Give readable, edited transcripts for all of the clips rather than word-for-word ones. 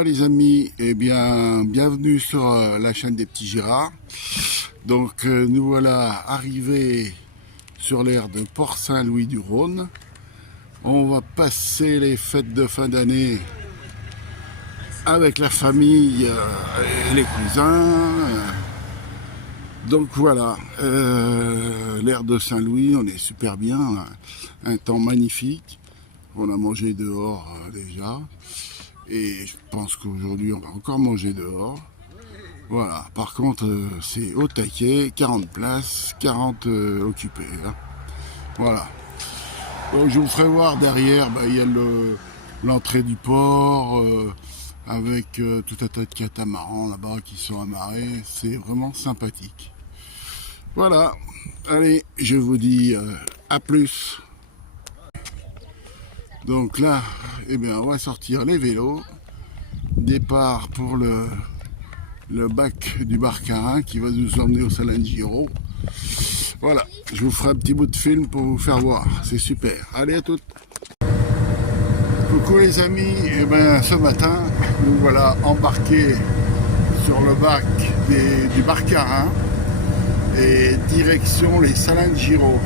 Voilà les amis, eh bien bienvenue sur la chaîne des petits Girards. Donc nous voilà arrivés sur l'aire de Port-Saint-Louis-du-Rhône. On va passer les fêtes de fin d'année avec la famille et les cousins. Donc voilà, l'aire de Saint-Louis, on est super bien, un temps magnifique. On a mangé dehors déjà. Et je pense qu'aujourd'hui, on va encore manger dehors. Voilà, par contre, c'est au taquet, 40 places, 40 occupées. Hein. Voilà. Donc, je vous ferai voir derrière, il y a l'entrée du port, avec tout un tas de catamarans là-bas qui sont amarrés. C'est vraiment sympathique. Voilà. Allez, je vous dis à plus. Donc là, eh bien, on va sortir les vélos. Départ pour le bac du Barcarin qui va nous emmener au Salengiro. Voilà, je vous ferai un petit bout de film pour vous faire voir. C'est super. Allez, à toutes. Coucou les amis. Eh bien, ce matin, nous voilà embarqués sur le bac du Barcarin et direction les Salengiro.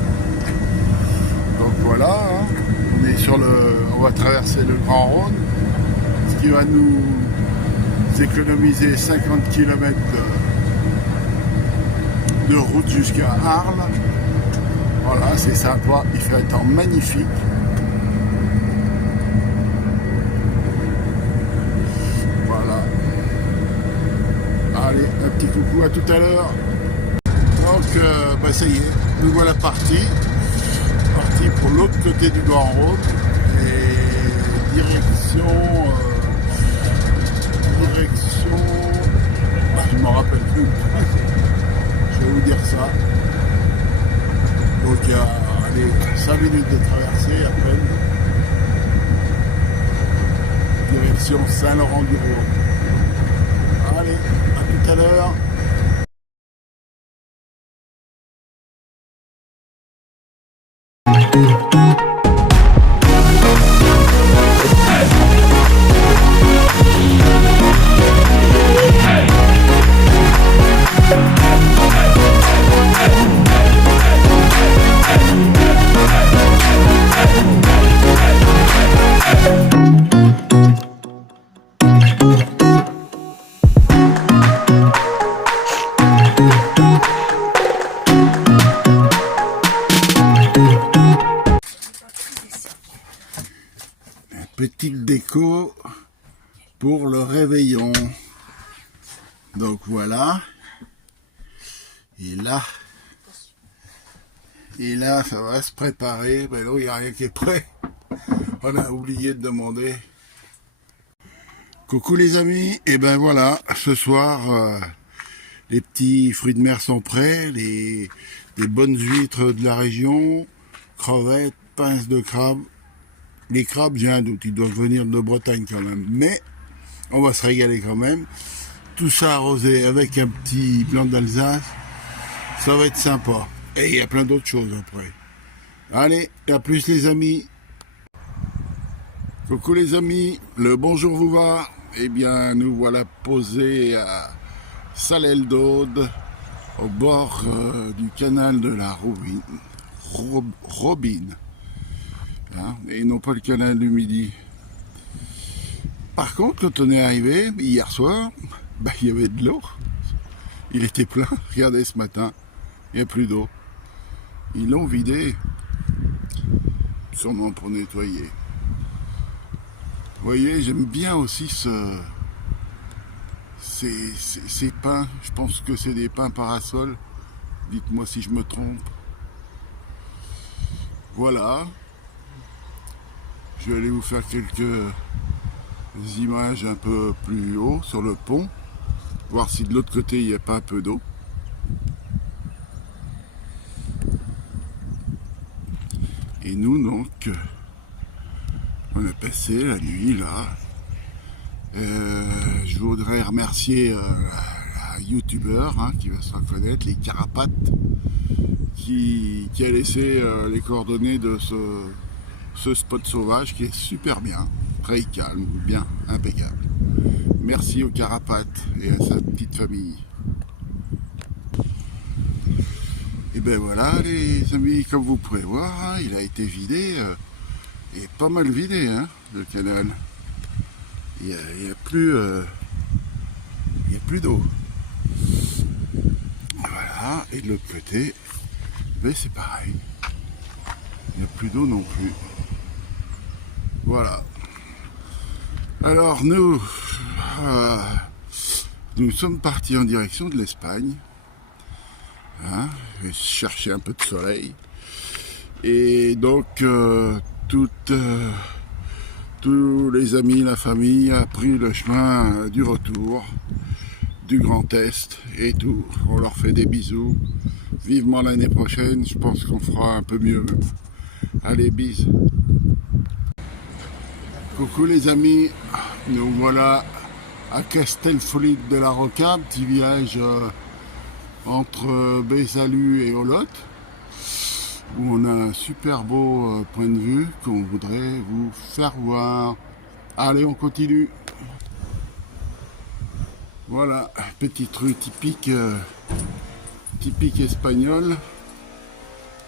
Donc voilà. Hein. On va traverser le Grand Rhône, ce qui va nous économiser 50 km de route jusqu'à Arles. Voilà, c'est sympa, il fait un temps magnifique. Voilà. Allez, un petit coucou, à tout à l'heure. Donc, ça y est, nous voilà partis pour l'autre côté du Grand Rhône et direction je ne m'en rappelle plus, je vais vous dire ça. Donc il y a 5 minutes de traversée à peine, direction Saint-Laurent-du-Rhône. Allez, à tout à l'heure. Petite déco pour le réveillon. Donc voilà. Et là, ça va se préparer. Ben non, il n'y a rien qui est prêt. On a oublié de demander. Coucou les amis. Et ben voilà, ce soir, les petits fruits de mer sont prêts. Les bonnes huîtres de la région, crevettes, pinces de crabe. Les crabes, j'ai un doute, ils doivent venir de Bretagne quand même, mais on va se régaler quand même. Tout ça arrosé avec un petit blanc d'Alsace, ça va être sympa. Et il y a plein d'autres choses après. Allez, à plus les amis. Coucou les amis, le bonjour vous va. Eh bien, nous voilà posés à Salelles-d'Aude, au bord du canal de la Robine. Hein, et non pas le canal du Midi. Par contre, quand on est arrivé hier soir, il y avait de l'eau. Il était plein. Regardez ce matin, il n'y a plus d'eau. Ils l'ont vidé, sûrement pour nettoyer. Vous voyez, j'aime bien aussi ces pins. Je pense que c'est des pins parasols. Dites-moi si je me trompe. Voilà. Je vais aller vous faire quelques images un peu plus haut sur le pont, voir si de l'autre côté il n'y a pas un peu d'eau. Et nous donc, on a passé la nuit là. Je voudrais remercier un youtubeur qui va se reconnaître, les Carapates, qui a laissé les coordonnées de ce spot sauvage qui est super bien, très calme, bien, impeccable. Merci au Carapate et à sa petite famille. Et ben voilà les amis, comme vous pouvez voir, hein, il a été vidé, et pas mal vidé, hein, le canal. Il n'y a plus, d'eau. Voilà, et de l'autre côté, ben c'est pareil. Il n'y a plus d'eau non plus. Voilà. Alors nous sommes partis en direction de l'Espagne. Hein, chercher un peu de soleil. Et donc tous les amis, la famille a pris le chemin du retour, du Grand Est et tout. On leur fait des bisous. Vivement l'année prochaine, je pense qu'on fera un peu mieux. Allez, bis. Coucou les amis, nous voilà à Castellfollit de la Roca, petit village entre Besalú et Olot, où on a un super beau point de vue qu'on voudrait vous faire voir. Allez, on continue. Voilà, petite rue typique espagnole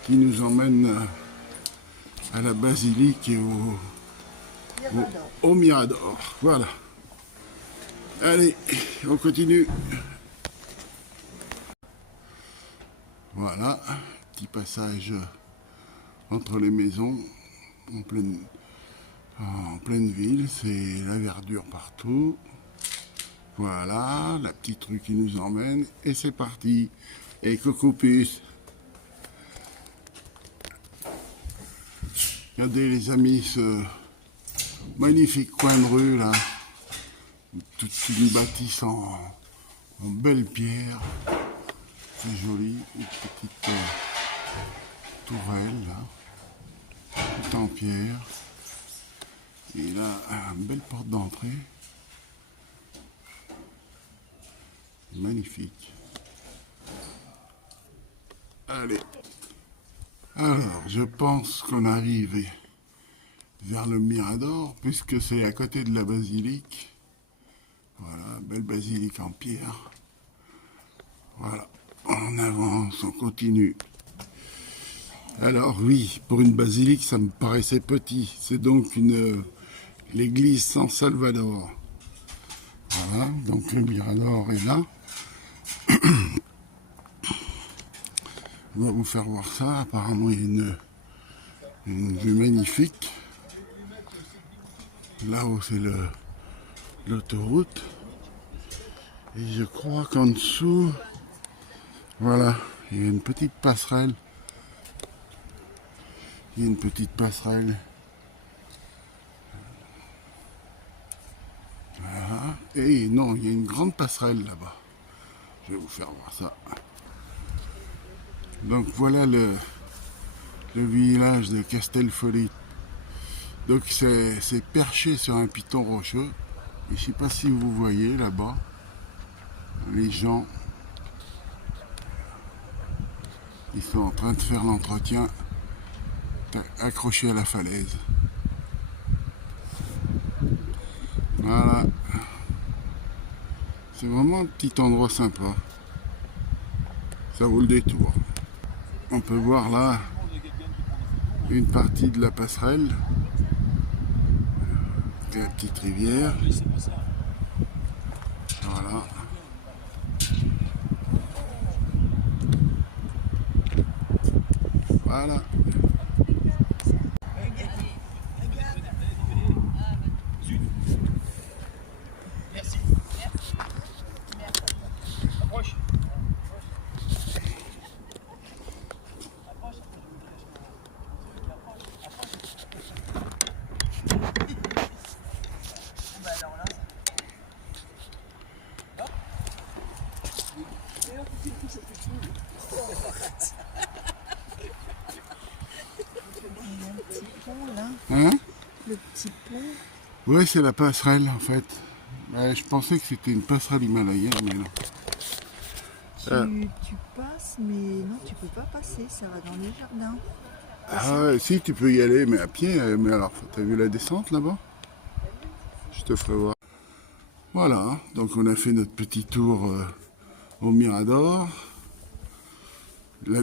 qui nous emmène à la basilique et au Mirador. Voilà. Allez, on continue. Voilà, petit passage entre les maisons en pleine ville, c'est la verdure partout. Voilà, la petite rue qui nous emmène et c'est parti. Et coucou puce. Regardez les amis ce magnifique coin de rue là, toute une bâtisse en belle pierre. C'est joli, une petite tourelle là, tout en pierre. Et là, une belle porte d'entrée. Magnifique. Allez. Alors, je pense qu'on arrive vers le Mirador, puisque c'est à côté de la basilique. Voilà, belle basilique en pierre. Voilà, on avance, on continue. Alors oui, pour une basilique, ça me paraissait petit. C'est donc l'église San Salvador. Voilà, donc le Mirador est là. On va vous faire voir ça. Apparemment, il y a une vue magnifique. Là-haut, c'est l'autoroute. Et je crois qu'en dessous, voilà, il y a une petite passerelle. Il y a une petite passerelle. Voilà. Et non, il y a une grande passerelle là-bas. Je vais vous faire voir ça. Donc voilà le village de Castellfollit. Donc c'est perché sur un piton rocheux. Et je ne sais pas si vous voyez là-bas, les gens, ils sont en train de faire l'entretien accrochés à la falaise. Voilà. C'est vraiment un petit endroit sympa. Ça vaut le détour. On peut voir là une partie de la passerelle. La petite rivière. Voilà. Voilà. Merci. Approche. Hein? Le petit pont. Ouais, c'est la passerelle en fait. Je pensais que c'était une passerelle himalayenne, mais non. Tu passes, mais non, tu peux pas passer, ça va dans les jardins. Ah ouais, si, tu peux y aller, mais à pied. Mais alors, t'as vu la descente là-bas? Je te ferai voir. Voilà, donc on a fait notre petit tour au Mirador. La,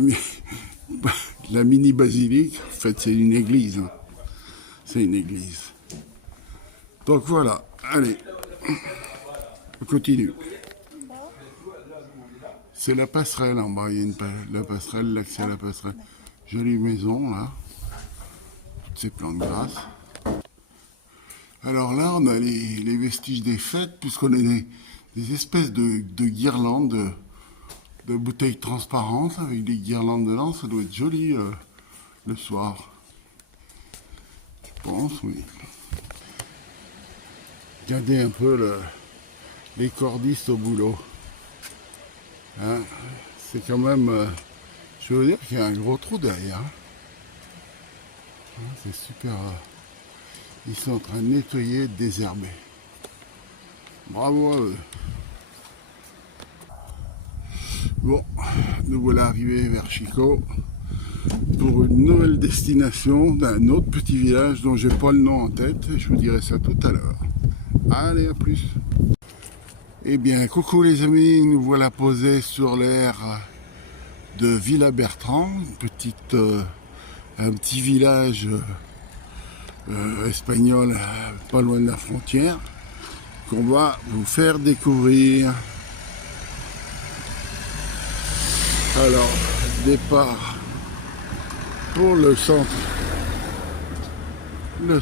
la mini basilique, en fait c'est une église. Hein. C'est une église. Donc voilà, allez, on continue. C'est la passerelle en bas, il y a la passerelle, l'accès à la passerelle. Jolie maison là, toutes ces plantes grasses. Alors là, on a les vestiges des fêtes, puisqu'on a des espèces de guirlandes, de bouteilles transparentes avec des guirlandes dedans. Ça doit être joli le soir. Je pense, oui. Regardez un peu les cordistes au boulot. Hein, c'est quand même, je veux dire qu'il y a un gros trou derrière. Hein, c'est super. Ils sont en train de nettoyer, de désherber. Bravo à eux. Bon, nous voilà arrivés vers Chico pour une nouvelle destination d'un autre petit village dont j'ai pas le nom en tête. Je vous dirai ça tout à l'heure. Allez, à plus. Eh bien, coucou les amis, nous voilà posés sur l'aire de Villa Bertrand, un petit village espagnol pas loin de la frontière qu'on va vous faire découvrir. Alors, départ pour le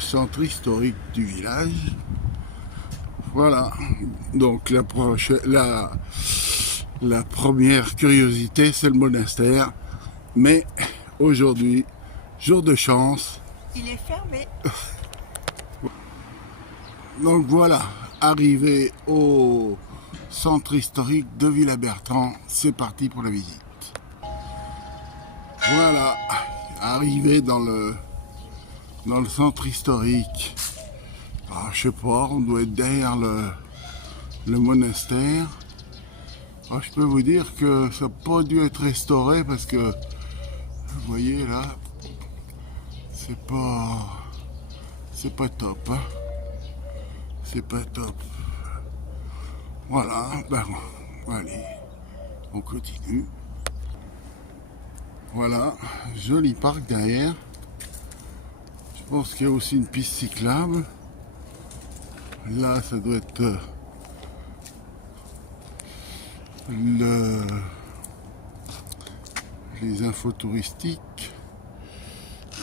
centre historique du village. Voilà, donc la première curiosité, c'est le monastère. Mais aujourd'hui, jour de chance. Il est fermé. Donc voilà, arrivé au centre historique de Villa Bertrand, c'est parti pour la visite. Voilà, arrivé dans le centre historique. Ah, je sais pas, on doit être derrière le monastère. Ah, je peux vous dire que ça n'a pas dû être restauré parce que, vous voyez là, c'est pas top. Hein. C'est pas top. Voilà, ben allez, on continue. Voilà, joli parc derrière. Je pense qu'il y a aussi une piste cyclable. Là, ça doit être les infos touristiques.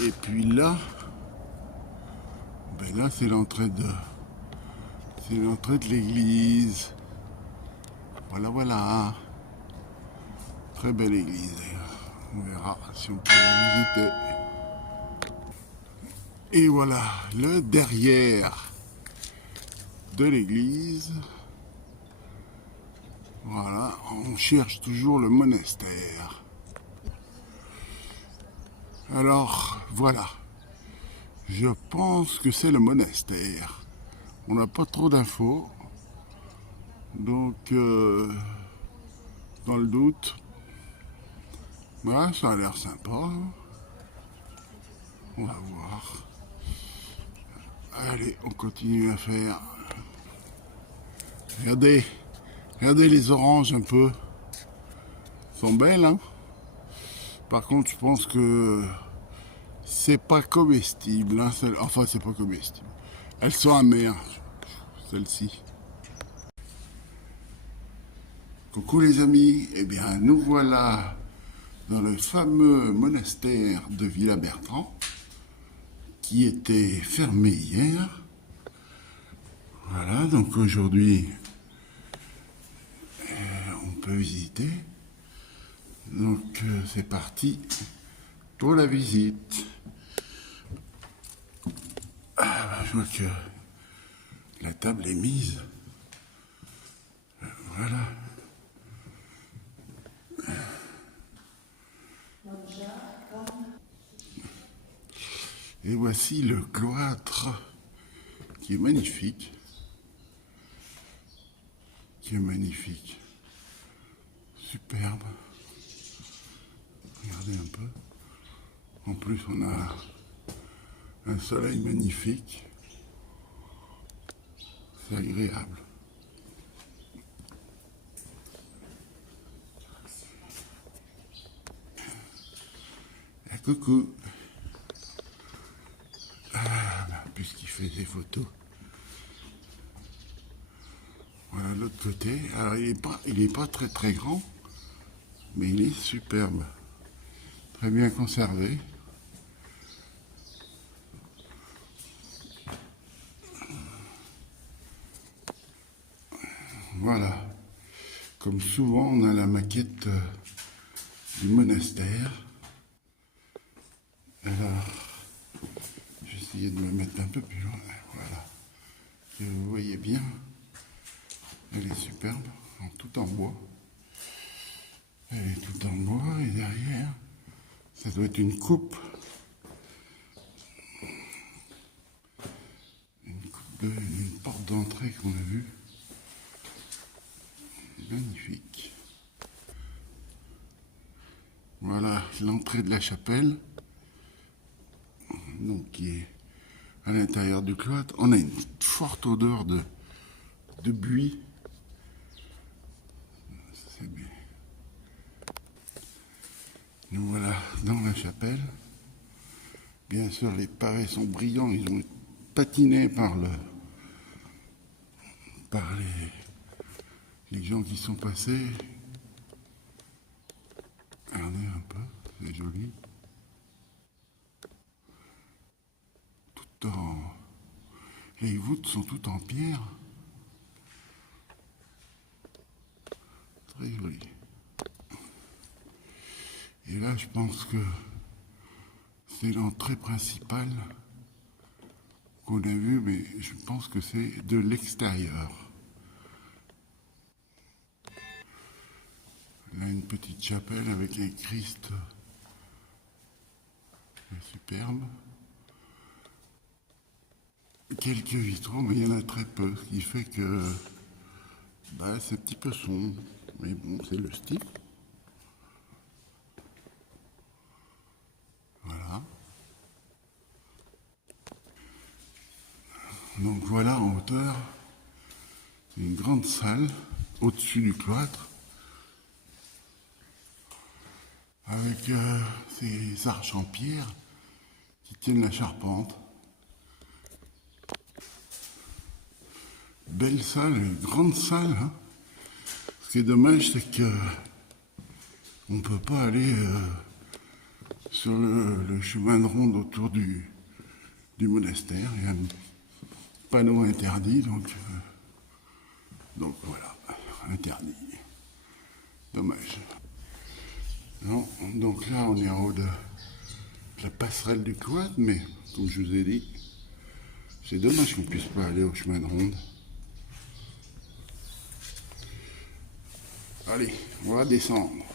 Et puis là, ben là c'est l'entrée de l'église. Voilà, voilà. Très belle église. On verra si on peut la visiter. Et voilà, le derrière de l'église. Voilà, on cherche toujours le monastère. Alors, voilà. Je pense que c'est le monastère. On n'a pas trop d'infos. Donc, dans le doute, voilà, ça a l'air sympa. On va voir. Allez, on continue à faire. Regardez les oranges un peu. Elles sont belles, hein. Par contre, je pense que c'est pas comestible. Hein, enfin, c'est pas comestible. Elles sont amères, celles-ci. Coucou les amis, eh bien nous voilà dans le fameux monastère de Villa Bertrand qui était fermé hier. Voilà, donc aujourd'hui on peut visiter. Donc c'est parti pour la visite. Je vois que la table est mise. Voilà. Et voici le cloître qui est magnifique. Superbe. Regardez un peu. En plus, on a un soleil magnifique. C'est agréable. Coucou. Ah, puisqu'il fait des photos. Voilà l'autre côté. Alors il est pas très très grand, mais il est superbe. Très bien conservé. Voilà. Comme souvent, on a la maquette du monastère. Alors, j'ai essayé de me mettre un peu plus loin. Voilà. Et vous voyez bien, elle est superbe, tout en bois. Elle est tout en bois et derrière, ça doit être une coupe. Une porte d'entrée qu'on a vue. Magnifique. Voilà l'entrée de la chapelle. Donc qui est à l'intérieur du cloître. On a une forte odeur de buis. C'est bien. Nous voilà dans la chapelle. Bien sûr, les pavés sont brillants. Ils ont patiné par les gens qui sont passés. Regardez un peu, c'est joli. Les voûtes sont toutes en pierre. Très joli. Et là, je pense que c'est l'entrée principale qu'on a vue, mais je pense que c'est de l'extérieur. Là, une petite chapelle avec un Christ superbe. Quelques vitraux, mais il y en a très peu, ce qui fait que c'est un petit peu sombre. Mais bon, c'est le style. Voilà. Donc voilà, en hauteur, une grande salle au-dessus du cloître, avec ces arches en pierre qui tiennent la charpente. Belle salle, une grande salle. Hein. Ce qui est dommage, c'est que on ne peut pas aller sur le chemin de ronde autour du monastère. Il y a un panneau interdit, donc voilà, interdit. Dommage. Non, donc là, on est en haut de la passerelle du cloître, mais comme je vous ai dit, c'est dommage qu'on ne puisse pas aller au chemin de ronde. Allez, on va descendre.